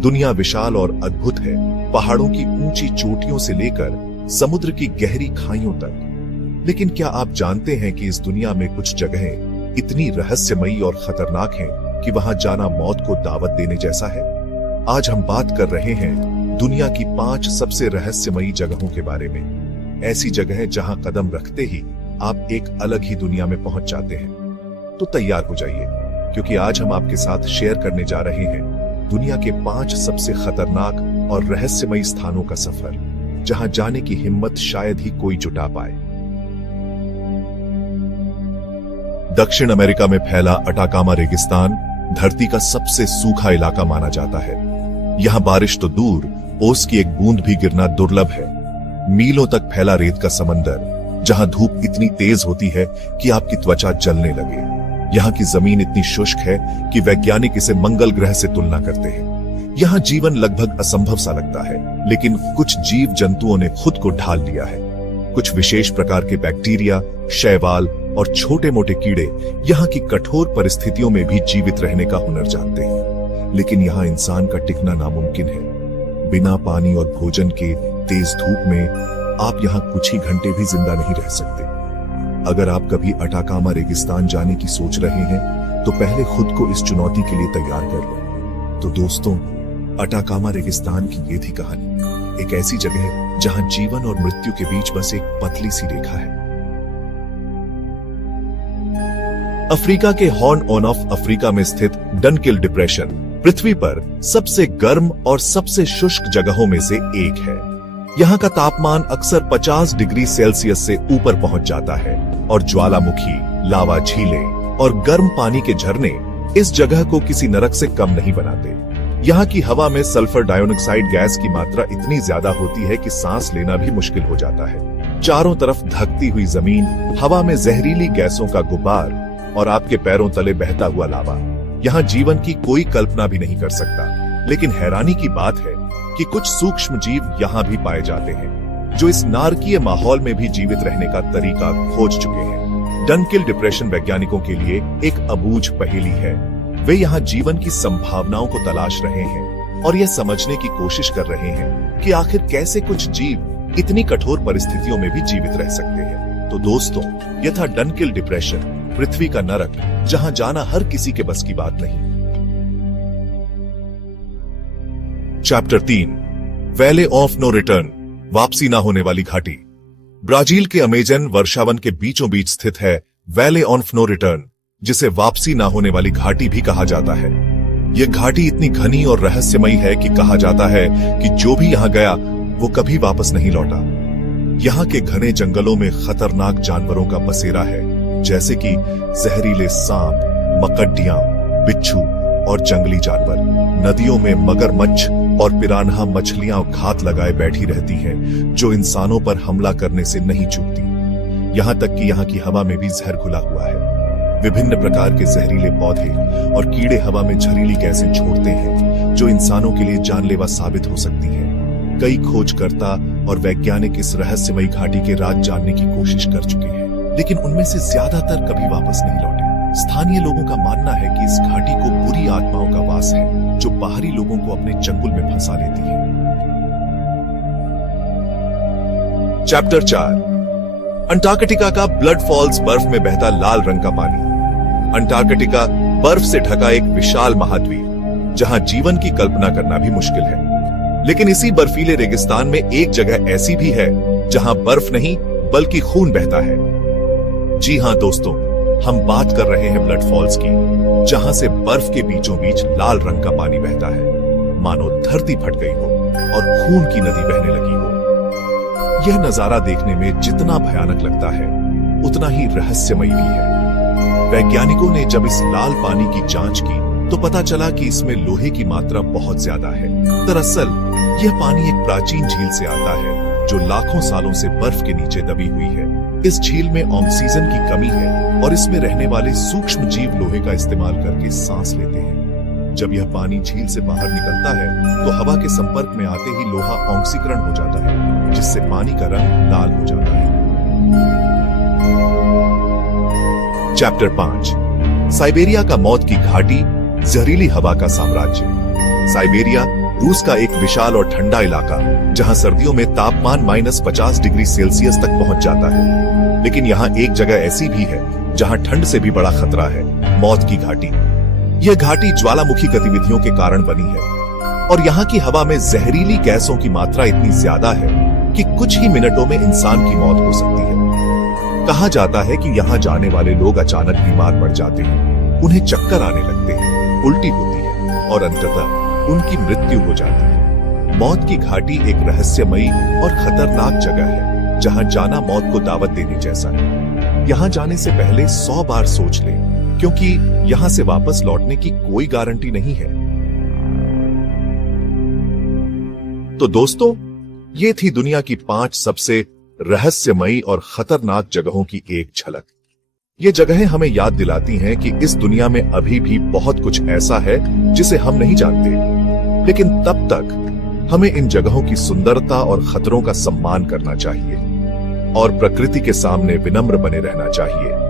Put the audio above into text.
दुनिया विशाल और अद्भुत है, पहाड़ों की ऊंची चोटियों से लेकर समुद्र की गहरी खाइयों तक। लेकिन क्या आप जानते हैं कि इस दुनिया में कुछ जगहें इतनी रहस्यमयी और खतरनाक हैं कि वहां जाना मौत को दावत देने जैसा है? आज हम बात कर रहे हैं दुनिया की 5 सबसे रहस्यमयी जगहों के बारे में। ऐसी जगहें जहां कदम रखते ही आप एक अलग ही दुनिया में पहुंच जाते हैं। तो तैयार हो जाइए, क्योंकि आज हम आपके साथ शेयर करने जा रहे हैं दुनिया के 5 सबसे खतरनाक और रहस्यमयी स्थानों का सफर, जहां जाने की हिम्मत शायद ही कोई जुटा पाए। दक्षिण अमेरिका में फैला अटाकामा रेगिस्तान धरती का सबसे सूखा इलाका माना जाता है। यहां बारिश तो दूर, ओस की एक बूंद भी गिरना दुर्लभ है। मीलों तक फैला रेत का समंदर, जहां धूप इतनी तेज होती है कि आपकी त्वचा जलने लगे। यहाँ की जमीन इतनी शुष्क है कि वैज्ञानिक इसे मंगल ग्रह से तुलना करते हैं। यहाँ जीवन लगभग असंभव सा लगता है, लेकिन कुछ जीव जंतुओं ने खुद को ढाल लिया है। कुछ विशेष प्रकार के बैक्टीरिया, शैवाल और छोटे मोटे कीड़े यहाँ की कठोर परिस्थितियों में भी जीवित रहने का हुनर जानते हैं। लेकिन यहाँ इंसान का टिकना नामुमकिन है। बिना पानी और भोजन के तेज धूप में आप यहाँ कुछ ही घंटे भी जिंदा नहीं रह सकते। अगर आप कभी अटाकामा रेगिस्तान जाने की सोच रहे हैं, तो पहले खुद को इस चुनौती के लिए तैयार कर लो। तो दोस्तों, अटाकामा रेगिस्तान की ये थी कहानी। एक ऐसी जगह है जहां जीवन और मृत्यु के बीच बस एक पतली सी रेखा है। अफ्रीका के हॉर्न ऑफ अफ्रीका में स्थित डनकिल डिप्रेशन पृथ्वी पर सबसे गर्म और सबसे शुष्क जगहों में से एक है। यहाँ का तापमान अक्सर 50 डिग्री सेल्सियस से ऊपर पहुंच जाता है और ज्वालामुखी, लावा झीलें और गर्म पानी के झरने इस जगह को किसी नरक से कम नहीं बनाते। यहाँ की हवा में सल्फर डाइऑक्साइड गैस की मात्रा इतनी ज्यादा होती है कि सांस लेना भी मुश्किल हो जाता है। चारों तरफ धकती हुई जमीन, हवा में जहरीली गैसों का गुबार और आपके पैरों तले बहता हुआ लावा। यहाँ जीवन की कोई कल्पना भी नहीं कर सकता। लेकिन हैरानी की बात है कि कुछ सूक्ष्म जीव यहाँ भी पाए जाते हैं, जो इस नारकीय माहौल में भी जीवित रहने का तरीका खोज चुके हैं। डनकिल डिप्रेशन वैज्ञानिकों के लिए एक अबूझ पहेली है। वे यहाँ जीवन की संभावनाओं को तलाश रहे हैं और यह समझने की कोशिश कर रहे हैं कि आखिर कैसे कुछ जीव इतनी कठोर परिस्थितियों में भी जीवित रह सकते हैं। तो दोस्तों, यह था डनकिल डिप्रेशन, पृथ्वी का नरक, जहां जाना हर किसी के बस की बात नहीं। चैप्टर 3, वैले ऑफ नो रिटर्न, वापसी ना होने वाली घाटी। ब्राजील के अमेजन वर्षावन के बीचों बीच स्थित है वैले ऑफ नो रिटर्न, जिसे वापसी ना होने वाली घाटी भी कहा जाता है। यह घाटी इतनी घनी और रहस्यमयी है कि कहा जाता है कि जो भी यहाँ गया वो कभी वापस नहीं लौटा। यहाँ के घने जंगलों में खतरनाक जानवरों का बसेरा है, जैसे कि जहरीले सांप, मकड़ियां, बिच्छू और जंगली जानवर। नदियों में मगरमच्छ और पिरान्हा मछलियां घात लगाए बैठी रहती हैं, जो इंसानों पर हमला करने से नहीं चूकती। यहाँ तक कि यहाँ की हवा में भी जहर घुला हुआ है। विभिन्न प्रकार के जहरीले पौधे और कीड़े हवा में जहरीली गैसें छोड़ते हैं, जो इंसानों के लिए जानलेवा साबित हो सकती हैं। कई खोजकर्ता और वैज्ञानिक इस रहस्यमयी घाटी के राज जानने की कोशिश कर चुके हैं, लेकिन उनमें से ज्यादातर कभी वापस नहीं लौटे। स्थानीय लोगों का मानना है कि इस घाटी को बुरी आत्माओं का वास है, जो बाहरी लोगों को अपने चंगुल में फंसा लेती है। चैप्टर 4, अंटार्कटिका का ब्लड फॉल्स, बर्फ में बहता लाल रंग का पानी। अंटार्कटिका बर्फ से ढका एक विशाल महाद्वीप, जहां जीवन की कल्पना करना भी मुश्किल है। लेकिन इसी बर्फीले रेगिस्तान में एक जगह ऐसी भी है जहां बर्फ नहीं बल्कि खून बहता है। जी हां दोस्तों, हम बात कर रहे हैं ब्लड फॉल्स की, जहां से बर्फ के बीचों बीच लाल रंग का पानी बहता है, मानो धरती फट गई हो और खून की नदी बहने लगी हो। यह नजारा देखने में जितना भयानक लगता है, उतना ही रहस्यमयी भी है। वैज्ञानिकों ने जब इस लाल पानी की जांच की, तो पता चला कि इसमें लोहे की मात्रा बहुत ज्यादा है। दरअसल यह पानी एक प्राचीन झील से आता है, जो लाखों सालों से बर्फ के नीचे दबी हुई है। इस झील में ऑक्सीजन की कमी है और इसमें रहने वाले सूक्ष्म जीव लोहे का इस्तेमाल करके सांस लेते हैं। जब यह पानी झील से बाहर निकलता है, तो हवा के संपर्क में आते ही लोहा ऑक्सीकरण हो जाता है, जिससे पानी का रंग लाल हो जाता है। चैप्टर 5, साइबेरिया का मौत की घाटी, जहरीली हवा का साम्राज्य। साइबेरिया रूस का एक विशाल और ठंडा इलाका जहां सर्दियों में तापमान -50 डिग्री सेल्सियस तक पहुंच जाता है। लेकिन यहाँ एक जगह ऐसी भी है जहां ठंड से भी बड़ा खतरा है, मौत की घाटी। यह घाटी ज्वालामुखी गतिविधियों के कारण बनी है और यहाँ की हवा में जहरीली गैसों की मात्रा इतनी ज्यादा है कि कुछ ही मिनटों में इंसान की मौत हो सकती है। कहा जाता है कि यहाँ जाने वाले लोग अचानक बीमार पड़ जाते हैं, उन्हें चक्कर आने लगते हैं, उल्टी होती है और अंततः उनकी मृत्यु हो जाती है। मौत की घाटी एक रहस्यमयी और खतरनाक जगह है जहां जाना मौत को दावत देने जैसा है। यहां जाने से पहले 100 बार सोच लें, क्योंकि यहां से वापस लौटने की कोई गारंटी नहीं है। तो दोस्तों, ये थी दुनिया की 5 सबसे रहस्यमयी और खतरनाक जगहों की एक झलक। ये जगहें हमें याद दिलाती हैं कि इस दुनिया में अभी भी बहुत कुछ ऐसा है जिसे हम नहीं जानते, लेकिन तब तक हमें इन जगहों की सुंदरता और खतरों का सम्मान करना चाहिए और प्रकृति के सामने विनम्र बने रहना चाहिए।